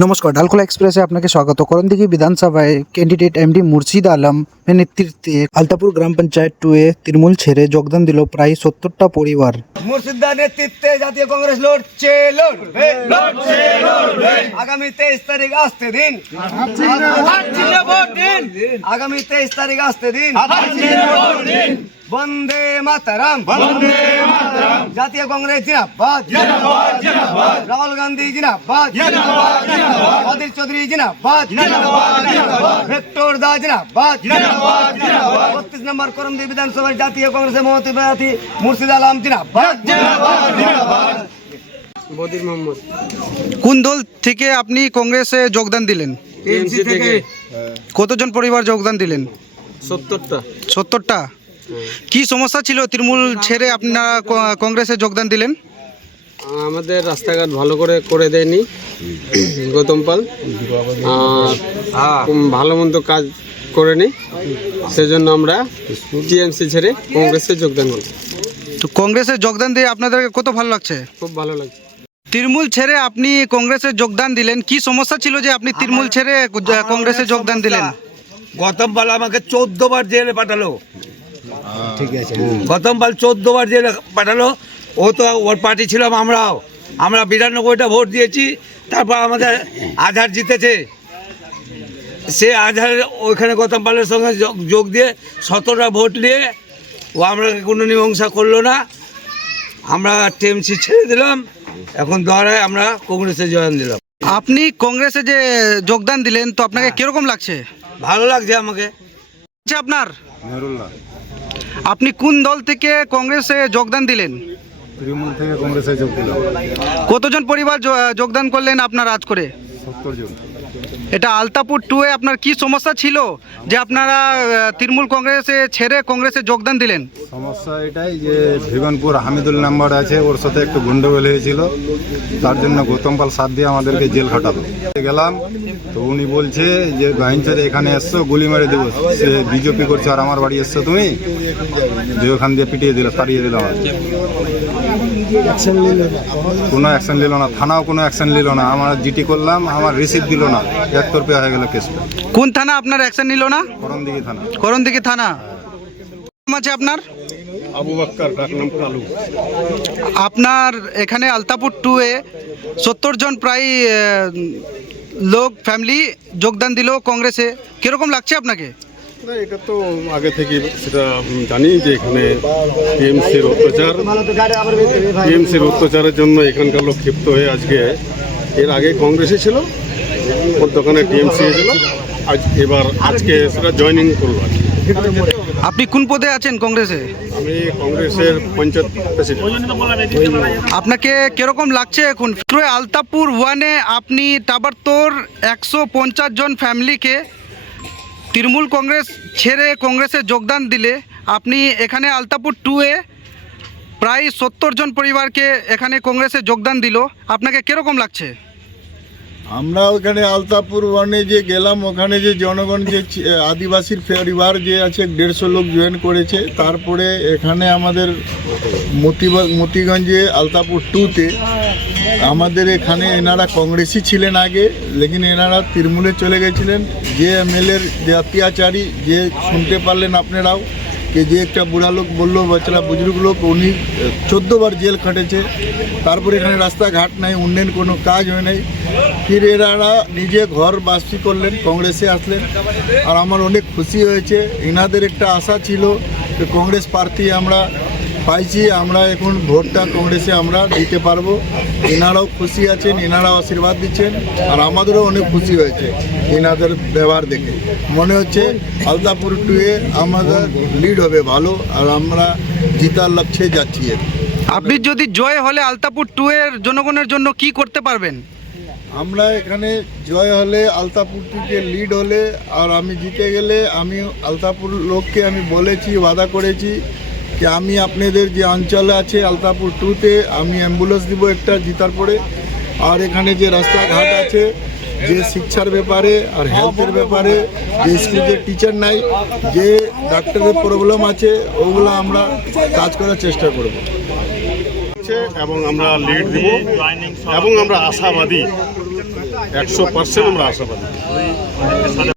नमस्कार, ढालखोला एक्सप्रेसे आपके स्वागत। करंदी विधानसभा कैंडिडेट एमडी मुर्शिद आलम नेतृत्वे आलतापुर ग्राम पंचायत 2 तृणमूल छेड़े योगदान दिल प्राय 70टा परिवार। मुर्शिदा नेतृत्वे जातीय कांग्रेस लड़ছে आगामी 23 तारीख आसते दिन आगामी 23 तारीख आसते दिन वंदे मातरम जातीय कांग्रेस जिंदाबाद राहुल गांधी जिंदाबाद आदिल चौधरी जिंदाबाद विक्टर दा जिंदाबाद 32 नंबर करमदी विधानसभा जातीय कांग्रेस महती मुर्शिद आलम जिंदाबाद। বদির মোহাম্মদ কোন দল থেকে আপনি কংগ্রেসে যোগদান দিলেন? টিএমসি থেকে। কতজন পরিবার যোগদান দিলেন? 70টা। কি সমস্যা ছিল তৃণমূল ছেড়ে আপনারা কংগ্রেসে যোগদান দিলেন? আমাদের রাস্তাঘাট ভালো করে দেয়নি গৌতম পাল, ভালো মন্দ কাজ করেনি, সেজন্য আমরা টিএমসি ছেড়ে কংগ্রেসে যোগদান করি। তো কংগ্রেসে যোগদান দিয়ে আপনাদের কত ভালো লাগছে? খুব ভালো লাগছে। তৃণমূল ছেড়ে আপনি কংগ্রেসে যোগদান দিলেন, কি সমস্যা ছিল যে আপনি তৃণমূল ছেড়ে কংগ্রেসে যোগদান দিলেন? গৌতম পাল আমাকে 14 বার জেলে পাঠালো। ঠিক আছে, গৌতম পাল 14 বার জেলে পাঠালো। ও তো ওর পার্টি ছিলাম আমরাও, আমরা 92টা ভোট দিয়েছি। তারপর আমাদের আধার জিতেছে, সে আধার ওইখানে গৌতম পালের সঙ্গে যোগ দিয়ে 17টা ভোট নিয়ে ও আমরা কোনো মীমাংসা করলো না। আমরা টিএমসি ছেড়ে দিলাম, এখন দ্বারায় আমরা কংগ্রেসে জয়েন দিলাম। আপনি কংগ্রেসে যে যোগদান দিলেন, তো আপনাকে কিরকম লাগছে? ভালো লাগছে আমাকে। আপনার আপনি কোন দল থেকে কংগ্রেসে যোগদান দিলেন? তৃণমূল থেকে কংগ্রেসে যোগ দিলাম। কতজন পরিবার যোগদান করলেন আপনার আজ করে? 70 জন। এটা আলতাপুর 2 আপনার কি সমস্যা ছিল যে আপনারা তৃণমূল কংগ্রেসে ছেড়ে কংগ্রেসে যোগদান দিলেন? সমস্যা এটাই যে ভিগনপুর হামিদুল নাম্বার আছে, ওর সাথে একটু গন্ডগোল হয়েছিল, তার জন্য গৌতম পাল সাথ দিয়ে আমাদেরকে জেল খাটালো। গেলাম তো উনি বলছে যে বাইনচারে এখানে এসছো গুলি মেরে দেবো, সে বিজেপি করছে আর আমার বাড়ি এসছো তুমি, যে ওখান দিয়ে পিটিয়ে দিল, তাড়িয়ে দিল। আমার কোনো অ্যাকশন নিল না, থানাও কোনো অ্যাকশন নিল না। আমার জিটি করলাম, আমার রিসিভ দিল না, একতরফে হয়ে গেল কেসটা। কোন থানা আপনার অ্যাকশন নিল না? করণদিঘি থানা। করণদিঘি থানা। আছে আপনার? আবু বাক্কার, ডাক নাম কালু। আপনার এখানে আলতাপুর 2 70 জন প্রায় লোক ফ্যামিলি যোগদান দিল কংগ্রেসে, কিরকম লাগছে আপনাকে? না, এটা তো আগে থেকে সেটা জানি যে এখানে টিএমসির অত্যাচারের জন্য এখানকার লোক ক্ষিপ্ত হয়ে আজকে, এর আগে কংগ্রেসে ছিল, ওর দোকানে টিএমসি ছিল, আজকে সেটা জয়েনিং করলো। আপনি কোন পদে আছেন কংগ্রেসে? আমি কংগ্রেসের পঞ্চায়েত প্রেসিডেন্ট। আপনাকে কিরকম লাগছে এখন? আলতাপুর 1 আপনি তাবারতোর 150 জন ফ্যামিলিকে তৃণমূল কংগ্রেস ছেড়ে কংগ্রেসে যোগদান দিলে, আপনি এখানে আলতাপুর 2 প্রায় 70 জন পরিবারকে এখানে কংগ্রেসে যোগদান দিল, আপনাকে কিরকম লাগছে? আমরা ওখানে আলতাপুর 1 যে গেলাম, ওখানে যে জনগণ যে আদিবাসীর পরিবার যে আছে 150 লোক জয়েন করেছে। তারপরে এখানে আমাদের মতিগঞ্জে আলতাপুর 2 আমাদের এখানে এনারা কংগ্রেসই ছিলেন আগে, লেকিন এনারা তৃণমূলে চলে গেছিলেন। যে এমএলএর যে অত্যাচারী, যে শুনতে পারলেন আপনারাও, कि যে একটা বুড়া লোক বললো, বাচ্চারা বুজুর্গ লোক, উনি 14 বার জেল খাটেছে। তারপরে এখানে রাস্তাঘাট নাই, উন্নয়ন কোনো কাজ হয় নাই। ফির এনারা নিজে ঘর বাসি করলেন, কংগ্রেসে আসলেন। আর আমার অনেক খুশি হয়েছে। এনাদের একটা আশা ছিল যে কংগ্রেস প্রার্থী আমরা পাইছি, আমরা এখন ভোটটা কংগ্রেসে আমরা দিতে পারবো। এনারাও খুশি আছেন, এনারাও আশীর্বাদ দিচ্ছেন, আর আমাদেরও অনেক খুশি হয়েছে এনাদের ব্যবহার দেখে। মনে হচ্ছে আলতাপুর 2 আমাদের লিড হবে ভালো, আর আমরা জিতার লক্ষ্যে যাচ্ছি। আপনি যদি জয় হলে আলতাপুর 2 জনগণের জন্য কি করতে পারবেন? আমরা এখানে জয় হলে, আলতাপুর 2 লিড হলে, আর আমি জিতে গেলে, আমি আলতাপুর লোককে আমি বলেছি, ওয়াদা করেছি যে আমি আপনাদের যে অঞ্চলে আছে আলতাপুর 2 আমি অ্যাম্বুলেন্স দিব একটা জিতার পরে। আর এখানে যে রাস্তাঘাট আছে, যে শিক্ষার ব্যাপারে আর হেলথের ব্যাপারে, যে স্কুলে টিচার নাই, যে ডাক্তারের প্রবলেম আছে, ওগুলো আমরা কাজ করার চেষ্টা করব। এবং আমরা লিড দিব এবং আমরা আশাবাদী 100% আমরা আশাবাদী।